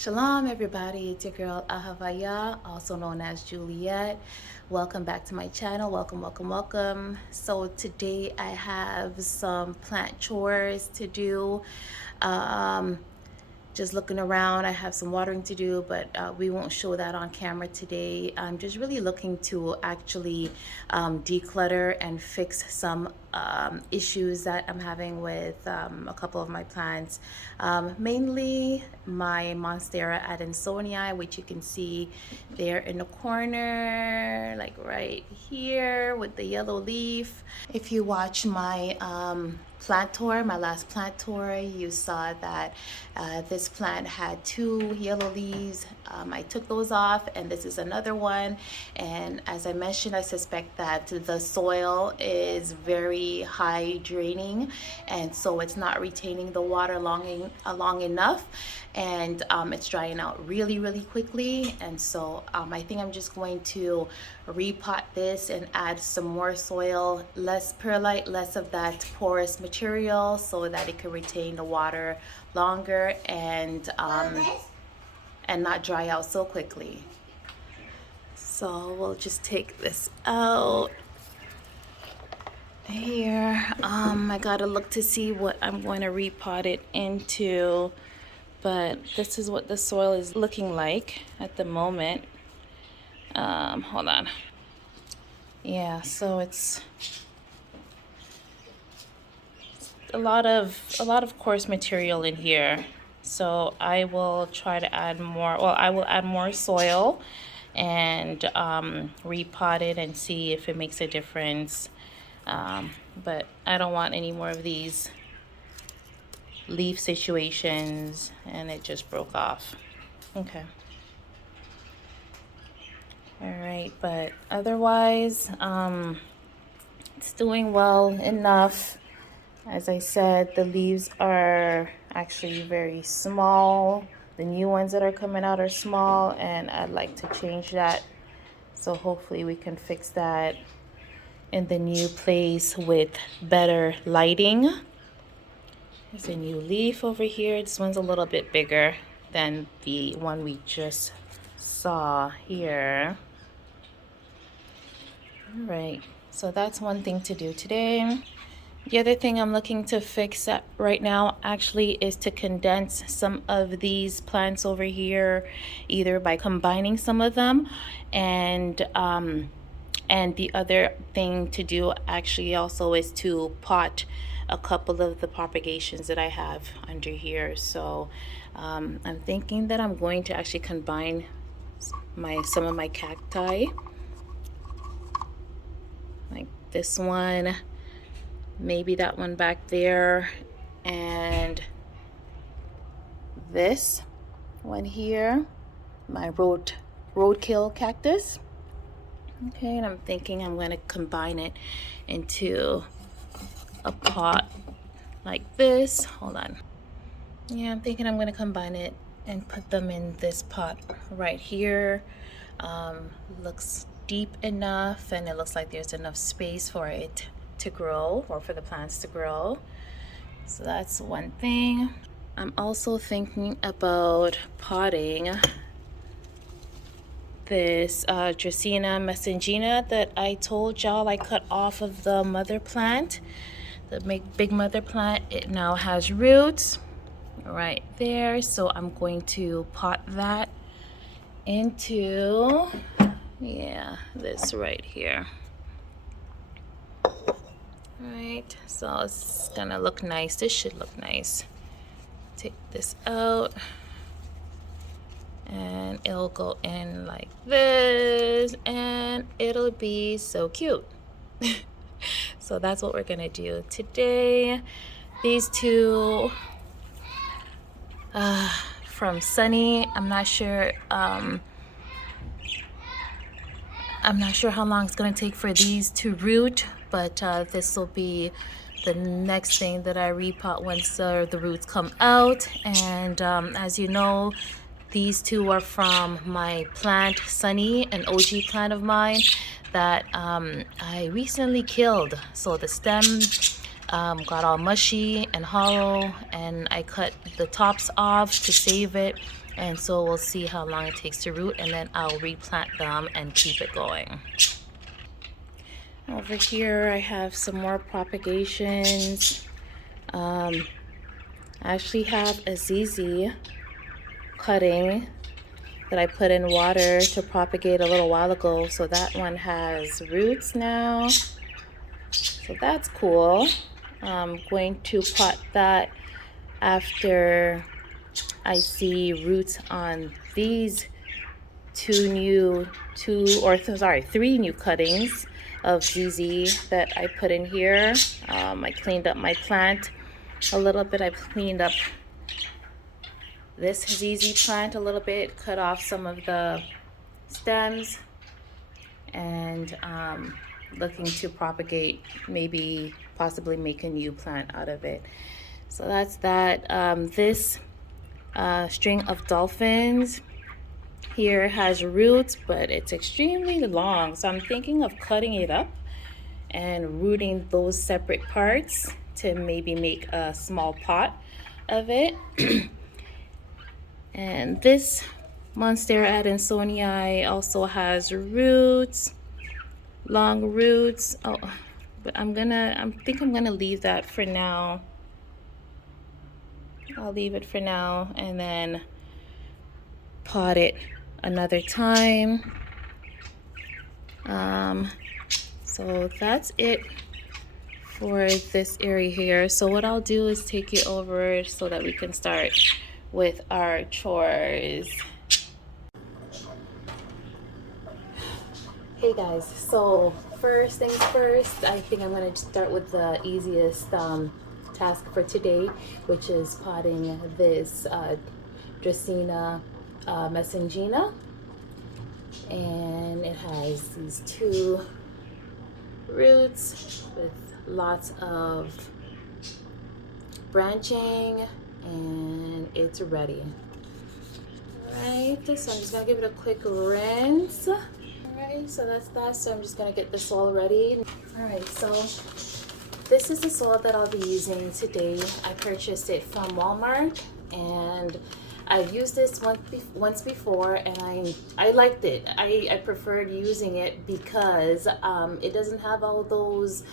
Shalom everybody, it's your girl Ahavaya, also known as Juliet. Welcome back to my channel. Welcome. So today I have some plant chores to do. Um, just looking around. I have some watering to do, but we won't show that on camera today. I'm just really looking to actually declutter and fix some issues that I'm having with a couple of my plants. Mainly my Monstera adansonii, which you can see there in the corner, like right here with the yellow leaf. If you watch my plant tour, my last plant tour, you saw that this plant had two yellow leaves. I took those off, and this is another one. And as I mentioned, I suspect that the soil is very high draining, and so it's not retaining the water long enough, and it's drying out really quickly. And so I think I'm just going to repot this and add some more soil, less perlite, less of that porous material, so that it can retain the water longer and not dry out so quickly. So we'll just take this out here. I gotta look to see what I'm going to repot it into, but this is what the soil is looking like at the moment. Hold on. Yeah, so it's a lot of coarse material in here. So I will try to add more. Well, I will add more soil and repot it and see if it makes a difference. But I don't want any more of these leaf situations, and it just broke off. Okay. All right, but otherwise, it's doing well enough. As I said, the leaves are actually very small. The new ones that are coming out are small, and I'd like to change that. So hopefully we can fix that in the new place with better lighting. There's a new leaf over here. This one's a little bit bigger than the one we just saw here. All right, so that's one thing to do today. The other thing I'm looking to fix right now actually is to condense some of these plants over here, either by combining some of them, and the other thing to do actually also is to pot a couple of the propagations that I have under here. So I'm thinking that I'm going to actually combine some of my cacti, like this one, maybe that one back there, and this one here, my roadkill cactus. Okay, and I'm thinking I'm going to combine it into a pot like this. Hold on. Yeah, I'm thinking I'm going to combine it and put them in this pot right here. Looks deep enough, and it looks like there's enough space for it to grow, or for the plants to grow. So that's one thing. I'm also thinking about potting this Dracaena messagina that I told y'all I cut off of the mother plant, the big mother plant. It now has roots right there, so I'm going to pot that into, yeah, this right here. Right, so it's gonna look nice. This should look nice. Take this out, and it'll go in like this, and it'll be so cute. So that's what we're gonna do today. These two from Sunny, I'm not sure how long it's gonna take for these to root, but this will be the next thing that I repot once the roots come out. And as you know, these two are from my plant Sunny, an OG plant of mine that I recently killed. So the stem got all mushy and hollow, and I cut the tops off to save it, and so we'll see how long it takes to root, and then I'll replant them and keep it going. Over here I have some more propagations. I actually have a ZZ cutting that I put in water to propagate a little while ago, so that one has roots now, so that's cool. I'm going to pot that after I see roots on these three new cuttings of ZZ that I put in here. I cleaned up my plant a little bit. I cleaned up this ZZ plant a little bit, cut off some of the stems, and looking to propagate, maybe possibly make a new plant out of it. So that's that. This string of dolphins here has roots, but it's extremely long, so I'm thinking of cutting it up and rooting those separate parts to maybe make a small pot of it. And this Monstera adansonii also has roots, long roots. Oh, but I think I'm gonna leave that for now. I'll leave it for now and then pot it another time. So that's it for this area here. So what I'll do is take you over so that we can start with our chores. Hey guys, so first things first, I think I'm going to start with the easiest task for today, which is potting this Dracaena messagina, and it has these two roots with lots of branching, and it's ready. Alright, so I'm just gonna give it a quick rinse. Alright, so that's that. So I'm just gonna get the soil ready. Alright, so this is the soil that I'll be using today. I purchased it from Walmart, and I've used this once before, and I liked it. I preferred using it because it doesn't have all those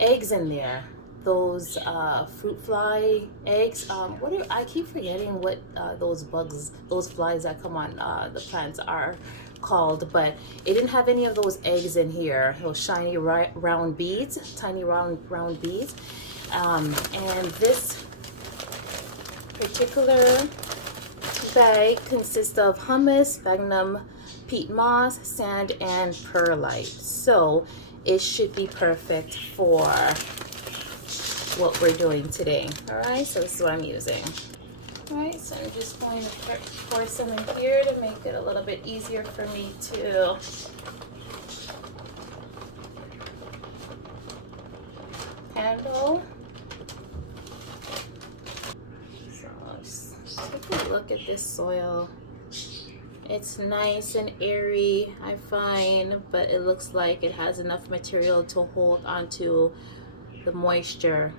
eggs in there, those fruit fly eggs. I keep forgetting what those bugs, those flies that come on the plants are called, but it didn't have any of those eggs in here, those shiny round beads, tiny round beads. And this particular bag consists of humus, sphagnum, peat moss, sand, and perlite. So it should be perfect for what we're doing today. Alright, so this is what I'm using. Alright, so I'm just going to pour some in here to make it a little bit easier for me to handle. Take a look at this soil. It's nice and airy, I find, but it looks like it has enough material to hold onto the moisture.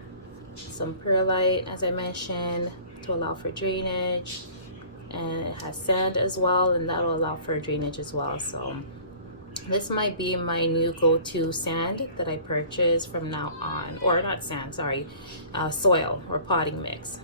Some perlite, as I mentioned, to allow for drainage, and it has sand as well, and that will allow for drainage as well. So this might be my new go-to sand that I purchase from now on, or not sand, sorry, soil or potting mix.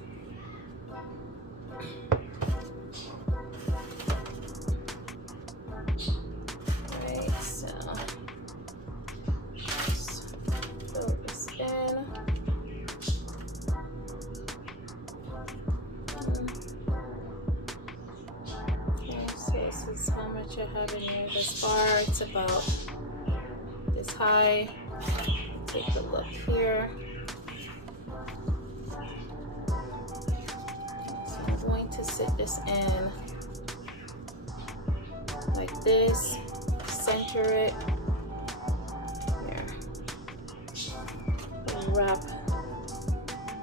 I have in here thus far. It's about this high. Take a look here. So I'm going to sit this in like this, center it here, wrap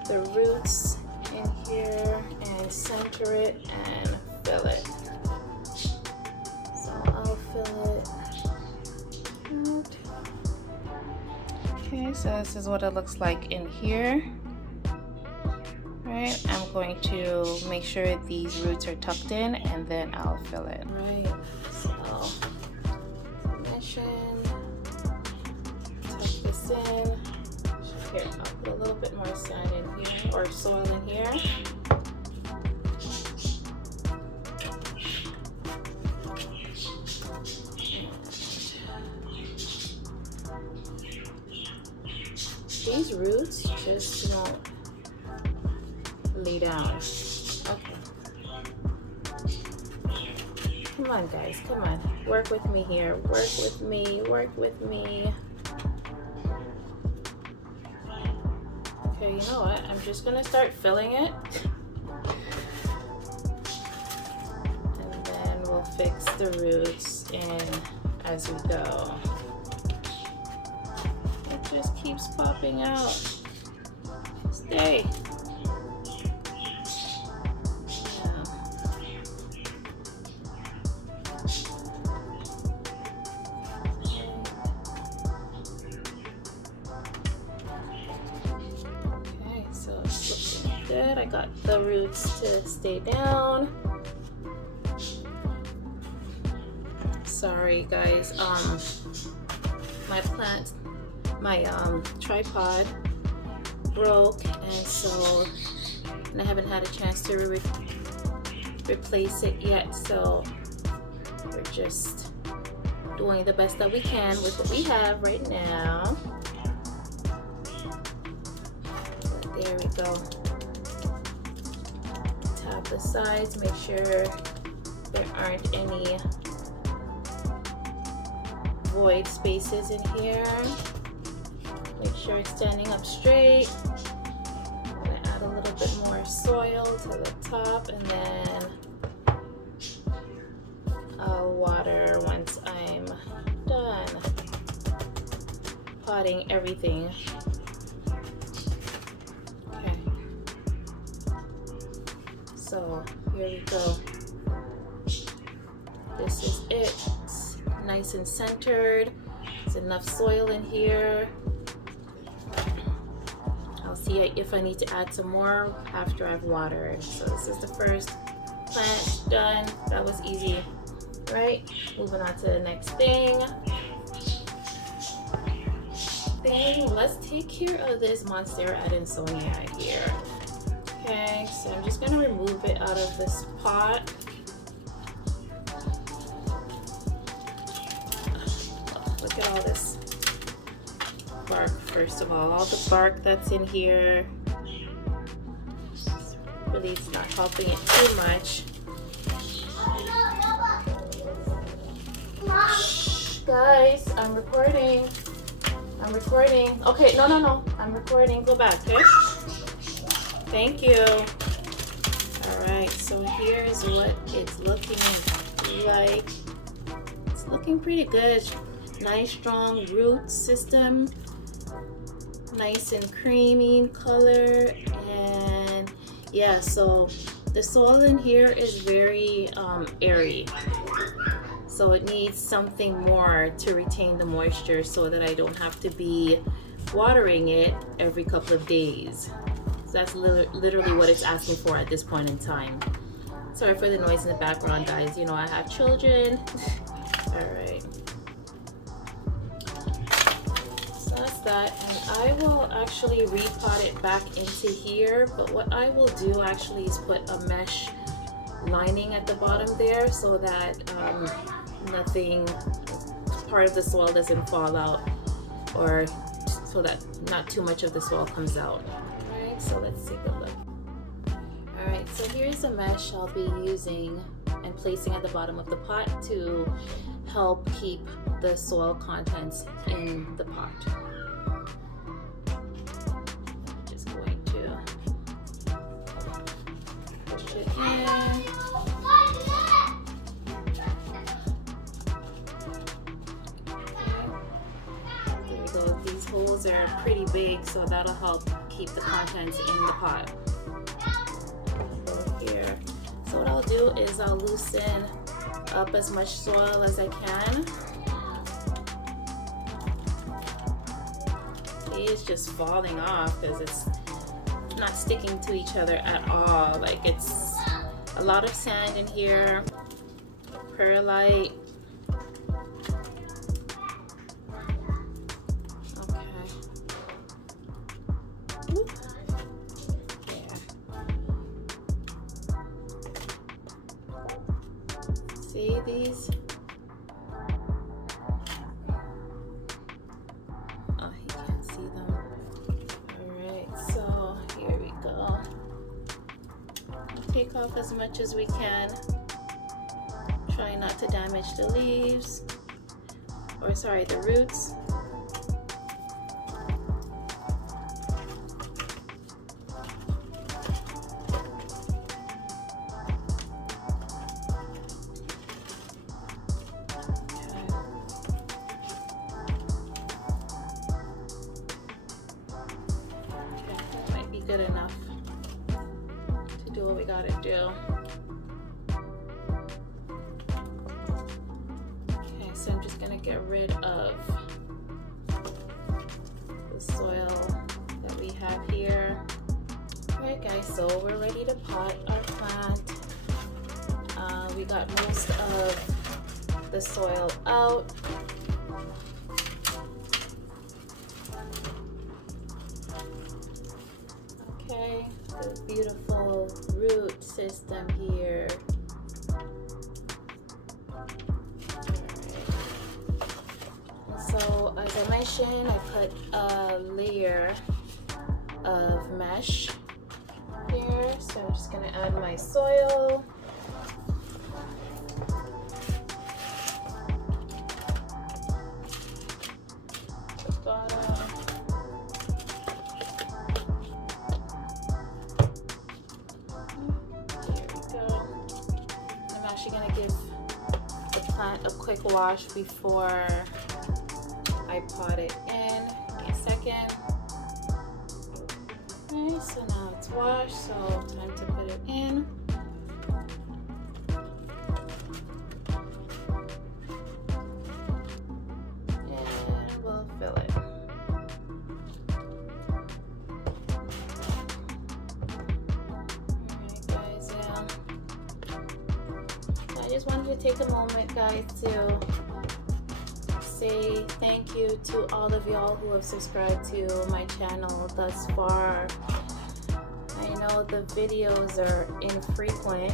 the roots in here and center it and fill it. Fill it out. Okay, so this is what it looks like in here. Right, I'm going to make sure these roots are tucked in and then I'll fill it. Right, so mesh in, tuck this in. Here, I'll put a little bit more sand in here or soil in here. These roots just won't lay down. Okay. Come on, guys. Come on. Work with me here. Work with me. Work with me. Okay, you know what? I'm just going to start filling it. And then we'll fix the roots in as we go. It just keeps popping out. Stay. Good. I got the roots to stay down. Sorry guys, my tripod broke, and I haven't had a chance to replace it yet, so we're just doing the best that we can with what we have right now. But there we go. Tap the sides, make sure there aren't any void spaces in here. Make sure it's standing up straight. I'm gonna add a little bit more soil to the top, and then I'll water once I'm done potting everything. Okay, so here we go. This is it. It's nice and centered. There's enough soil in here. I'll see if I need to add some more after I've watered. So this is the first plant done. That was easy, right? Moving on to the next thing. Let's take care of this Monstera Adansonia here. Okay, so I'm just gonna remove it out of this pot. Look at all this bark, first of all the bark that's in here. Really, it's not helping it too much. Shh, guys, I'm recording. Okay, no, I'm recording. Go back, okay? Thank you. All right, so here's what it's looking like. It's looking pretty good. Nice strong root system, nice and creamy in color, and yeah, so the soil in here is very airy, so it needs something more to retain the moisture so that I don't have to be watering it every couple of days. So that's literally what it's asking for at this point in time. Sorry for the noise in the background, guys. You know, I have children. All right. That's that, and I will actually repot it back into here, but what I will do actually is put a mesh lining at the bottom there so that nothing, part of the soil doesn't fall out, or so that not too much of the soil comes out. Alright, so let's take a look. Alright, so here's a mesh I'll be using and placing at the bottom of the pot to help keep the soil contents in the pot. Just going to push it in. There we go. These holes are pretty big, so that'll help keep the contents in the pot. Go here. So what I'll do is I'll loosen up as much soil as I can. It's just falling off because it's not sticking to each other at all. Like, it's a lot of sand in here, perlite. Okay. Whoop. Yeah. See these? Oh, he can't see them. Alright, so here we go. Take off as much as we can. Try not to damage the leaves, or sorry, the roots. Good enough to do what we gotta do. Okay, so I'm just gonna get rid of the soil that we have here. Alright guys, so we're ready to pot our plant. We got most of the soil out. Okay, the beautiful root system here. Alright. So as I mentioned, I put a layer of mesh here. So I'm just gonna add my soil. A quick wash before I pot it in. Give me a second. Okay, so now it's washed, so time to put it in. And we'll fill it. Alright guys, yeah. I just wanted to take a moment, guys, to say thank you to all of y'all who have subscribed to my channel thus far. I know the videos are infrequent,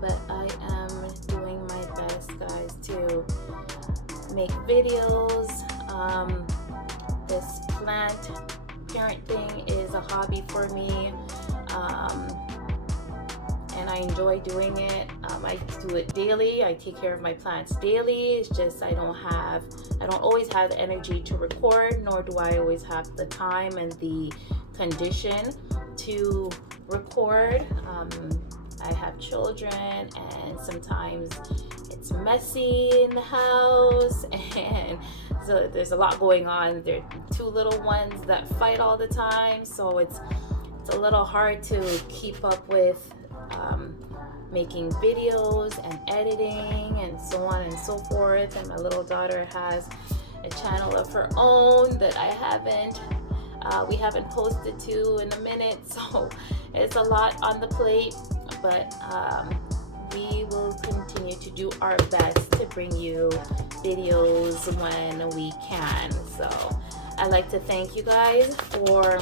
but I am doing my best, guys, to make videos. This plant parenting is a hobby for me. And I enjoy doing it. I do it daily. I take care of my plants daily. It's just I don't always have the energy to record, nor do I always have the time and the condition to record. I have children, and sometimes it's messy in the house, and so there's a lot going on. There are two little ones that fight all the time, so it's a little hard to keep up with making videos and editing and so on and so forth. And my little daughter has a channel of her own that we haven't posted to in a minute, so it's a lot on the plate, but we will continue to do our best to bring you videos when we can. So I'd like to thank you guys for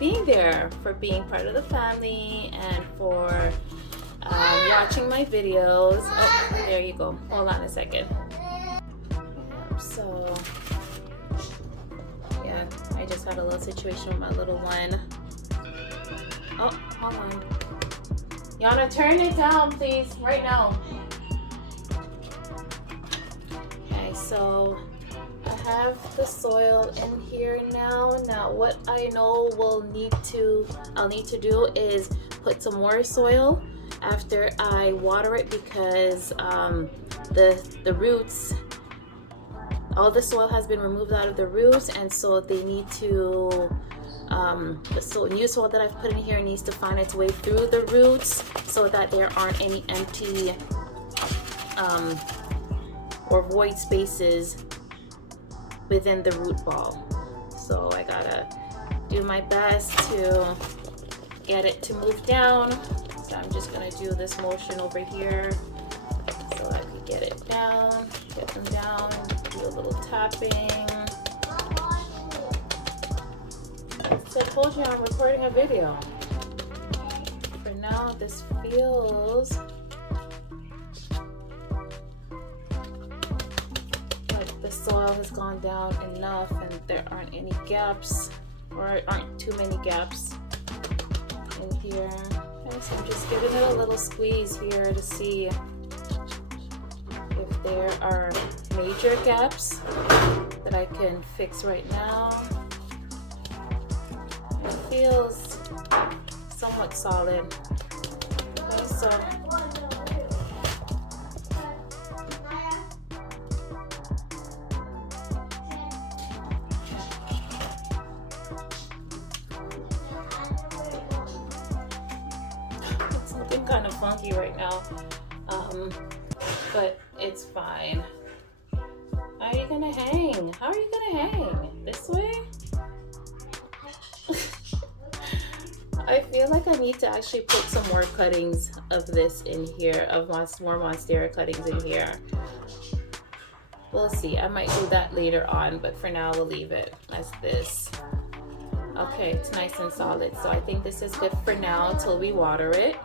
being there, for being part of the family, and for watching my videos. Oh, there you go. Hold on a second. So yeah, I just had a little situation with my little one. Oh, hold on. Yana, turn it down, please, right now. Okay, so I have the soil in here now. Now what I know I'll need to do is put some more soil after I water it, because the roots, all the soil has been removed out of the roots, and so they need to the new soil that I've put in here needs to find its way through the roots so that there aren't any empty or void spaces within the root ball. So I gotta do my best to get it to move down. So I'm just gonna do this motion over here so I can get it down, get them down, do a little tapping. So I told you I'm recording a video. For now, this feels like the soil has gone down enough and there aren't any gaps, or aren't too many gaps in here. Okay, so I'm just giving it a little squeeze here to see if there are major gaps that I can fix right now. It feels somewhat solid. Okay, so it's looking kind of funky right now, but it's fine. How are you gonna hang? How are you gonna hang? This way? I feel like I need to actually put some more cuttings of this in here, of more Monstera cuttings in here. We'll see. I might do that later on, but for now we'll leave it as this. Okay, it's nice and solid. So I think this is good for now until we water it.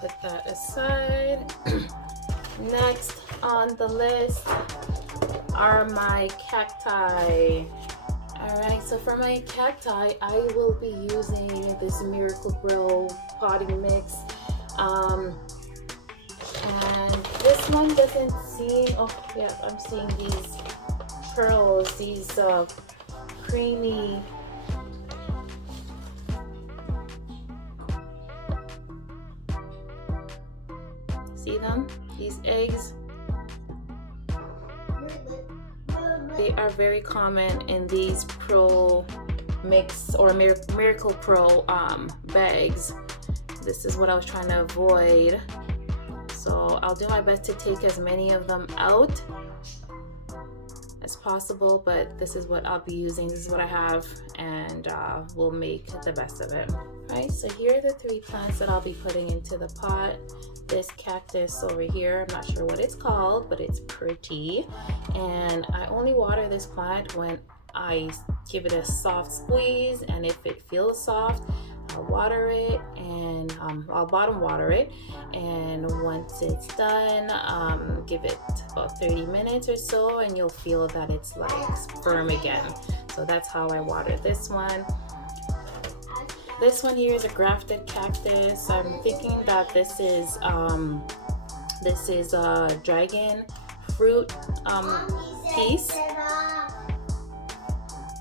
Put that aside. Next on the list are my cacti. Alright, so for my cacti, I will be using this Miracle Grow potting mix. And this one doesn't seem, oh yeah, I'm seeing these pearls, these creamy, see them? These eggs. They are very common in these Pro Mix or Miracle Pro bags. This is what I was trying to avoid. So I'll do my best to take as many of them out as possible, but this is what I'll be using. This is what I have, and we'll make the best of it. Alright, so here are the 3 plants that I'll be putting into the pot. This cactus over here, I'm not sure what it's called, but it's pretty. And I only water this plant when I give it a soft squeeze, and if it feels soft, I'll water it, and I'll bottom water it. And once it's done, give it about 30 minutes or so, and you'll feel that it's like firm again. So that's how I water this one. This one here is a grafted cactus. I'm thinking that this is a dragon fruit piece,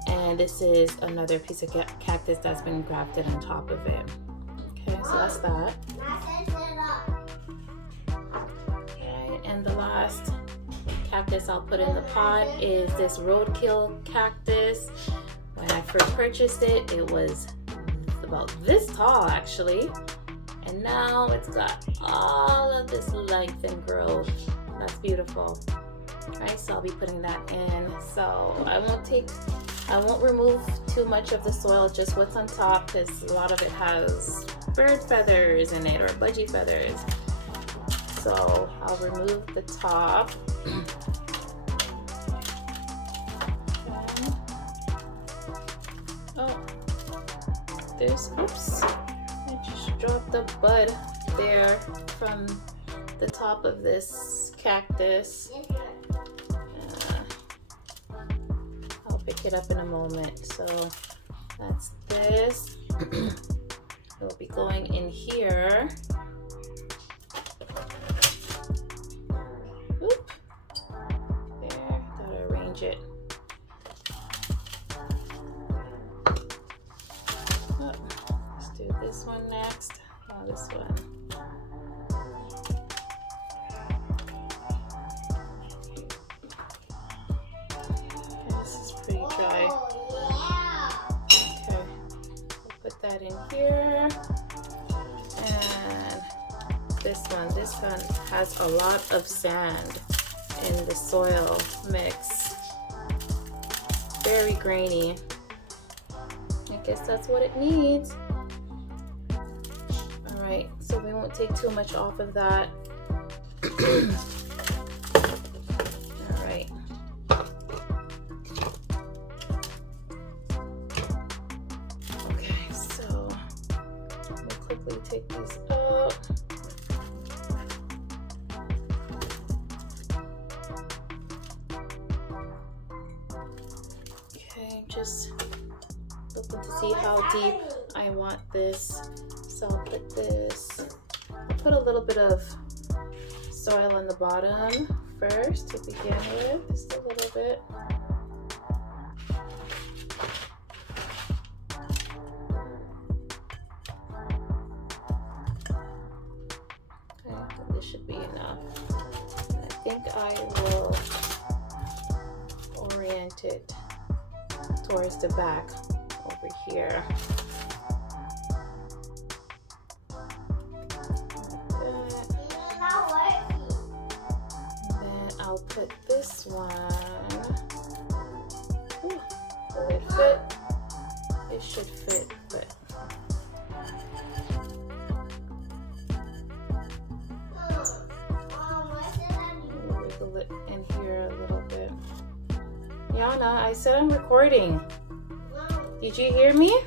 and this is another piece of cactus that's been grafted on top of it. Okay, so that's that. Okay, and the last cactus I'll put in the pot is this roadkill cactus. When I first purchased it, it was about this tall actually, and now it's got all of this length and growth. That's beautiful. Alright, so I'll be putting that in. So I won't remove too much of the soil, just what's on top, because a lot of it has bird feathers in it or budgie feathers. So I'll remove the top. Oh, oops, I just dropped the bud there from the top of this cactus. I'll pick it up in a moment. So that's this. It'll be going in here. Oop. There, gotta arrange it. Let's do this one next. Oh, this one. Okay, this is pretty dry. Okay, we'll put that in here. And this one has a lot of sand in the soil mix. very grainy. I guess that's what it needs. All right, so we won't take too much off of that. All right. Okay, so we'll quickly take these out. Okay, just looking to see how deep I want this. So I'll put this, I'll put a little bit of soil on the bottom first to begin with, just a little bit. Okay, this should be enough. And I think I will orient it towards the back over here. I'll put this one. Ooh, will it fit? It should fit, but wiggle it in here a little bit. Yana, I said I'm recording. Did you hear me?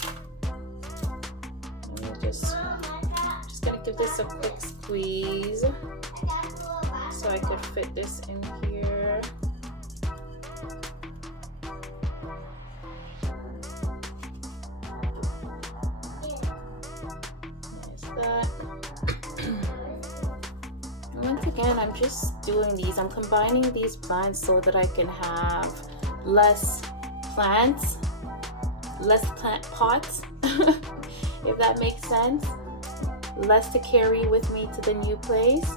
Let me just gonna give this a quick squeeze so I could fit this in here. There's that. Once again, I'm just doing these. I'm combining these plants so that I can have less plants, less plant pots, if that makes sense. Less to carry with me to the new place.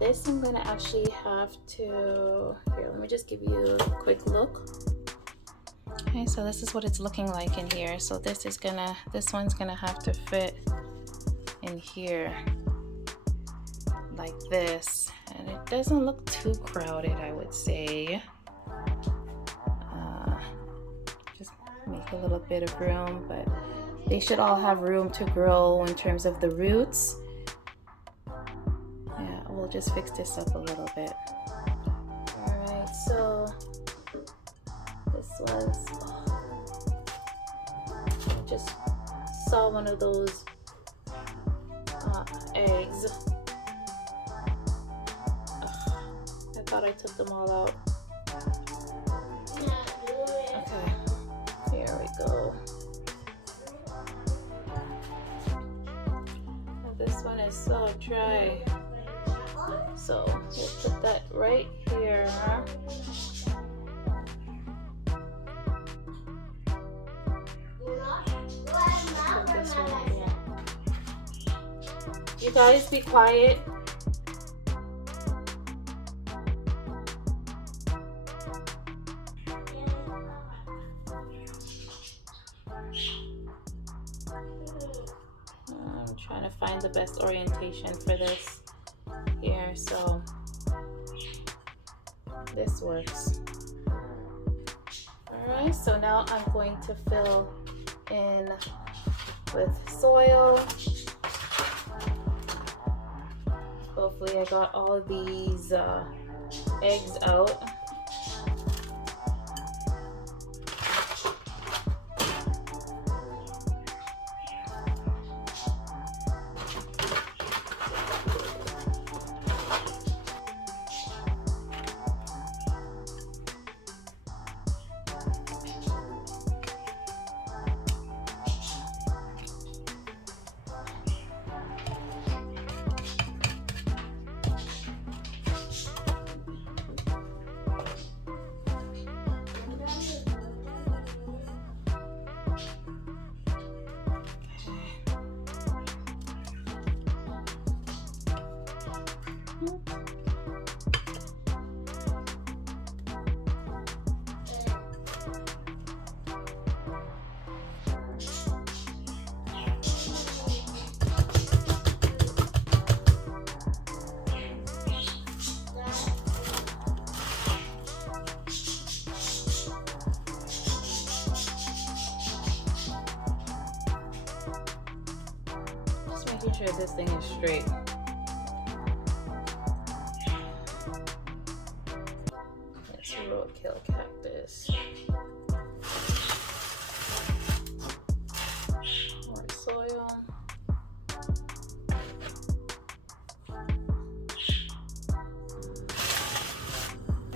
This I'm gonna actually have to, here, let me just give you a quick look. Okay, so this is what it's looking like in here. So this one's gonna have to fit in here like this. And it doesn't look too crowded, I would say. Just make a little bit of room, but they should all have room to grow in terms of the roots. Yeah, we'll just fix this up a little bit. All right, so this one's, I just saw one of those eggs. I thought I took them all out. Okay, here we go. This one is so dry, so we'll put that right here. Put this right here. You guys be quiet. I'm trying to find the best orientation for this here, so this works. Alright, so now I'm going to fill in with soil. Hopefully I got all of these eggs out. making sure this thing is straight. It's a roadkill cactus. More soil.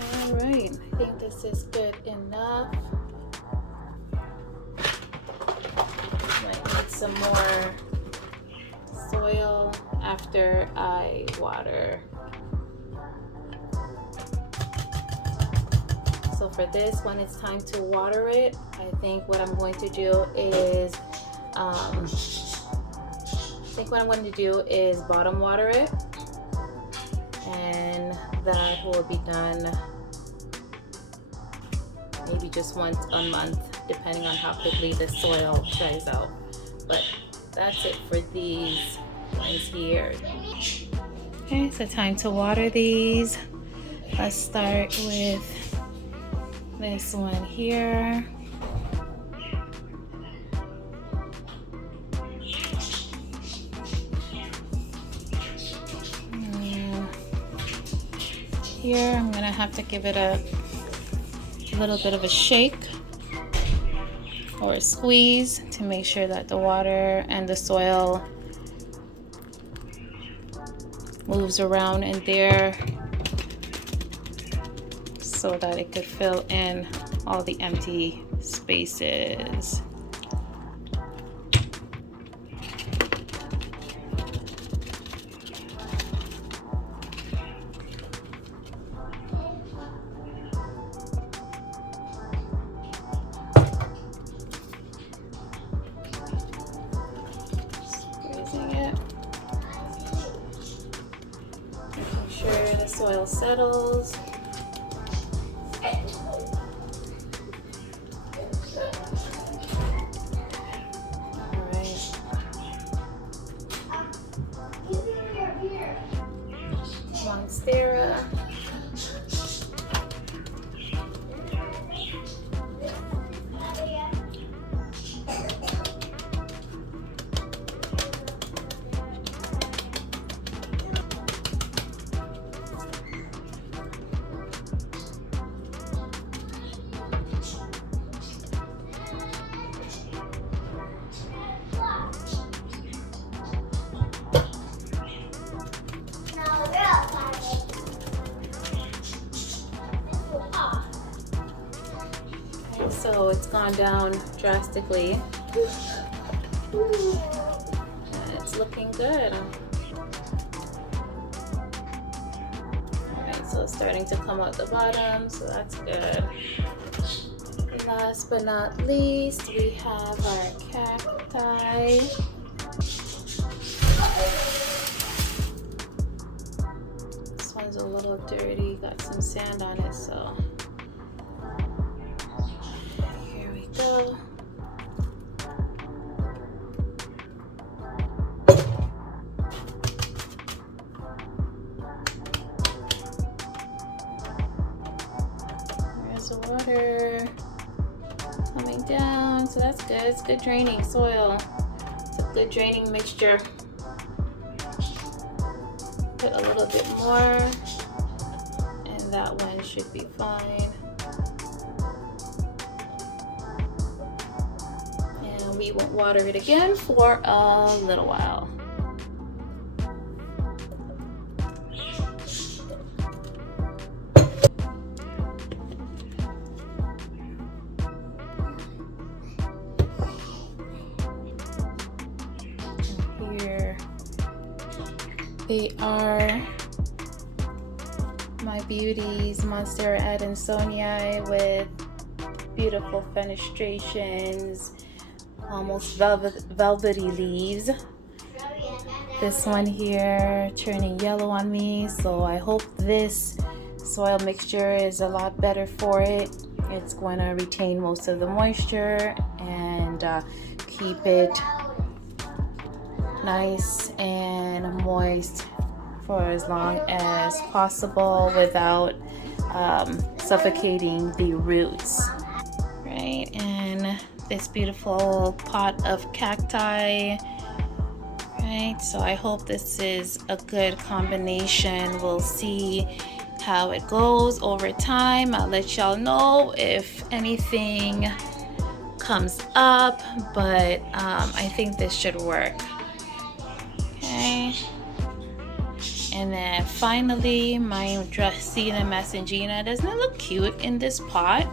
Alright, I think this is good enough. Might need some more soil after I water. So for this, when it's time to water it, I think what I'm going to do is bottom water it, and that will be done maybe just once a month, depending on how quickly the soil dries out. But that's it for these ones here. Okay, so time to water these. Let's start with this one here. Here I'm gonna have to give it a little bit of a shake or a squeeze to make sure that the water and the soil moves around in there so that it could fill in all the empty spaces. Soil settles. Monstera. So it's gone down drastically, and it's looking good. Alright, so it's starting to come out the bottom, so that's good. Last but not least, we have our cacti. This one's a little dirty, got some sand on it, so go. There's the water coming down, so that's good. It's good draining soil. It's a good draining mixture. Put a little bit more, and that one should be fine. We won't water it again for a little while. Here they are, my beauties, Monstera adansonii with beautiful fenestrations, almost velvety leaves. This one here turning yellow on me, so I hope this soil mixture is a lot better for it. It's going to retain most of the moisture and keep it nice and moist for as long as possible without suffocating the roots. Right, and this beautiful pot of cacti. Right, so I hope this is a good combination. We'll see how it goes over time. I'll let y'all know if anything comes up, but I think this should work. Okay, and then finally my Dracena Massagina. Doesn't it look cute in this pot?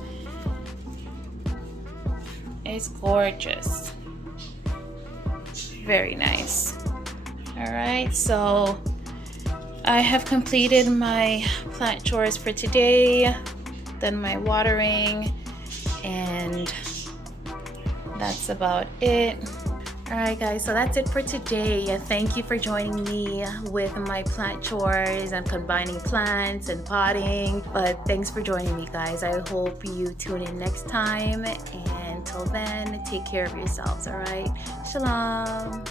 It's gorgeous, very nice. All right, so I have completed my plant chores for today, done my watering, and that's about it. All right, guys, so that's it for today. Thank you for joining me with my plant chores and combining plants and potting. But thanks for joining me, guys. I hope you tune in next time. And until then, take care of yourselves, all right? Shalom.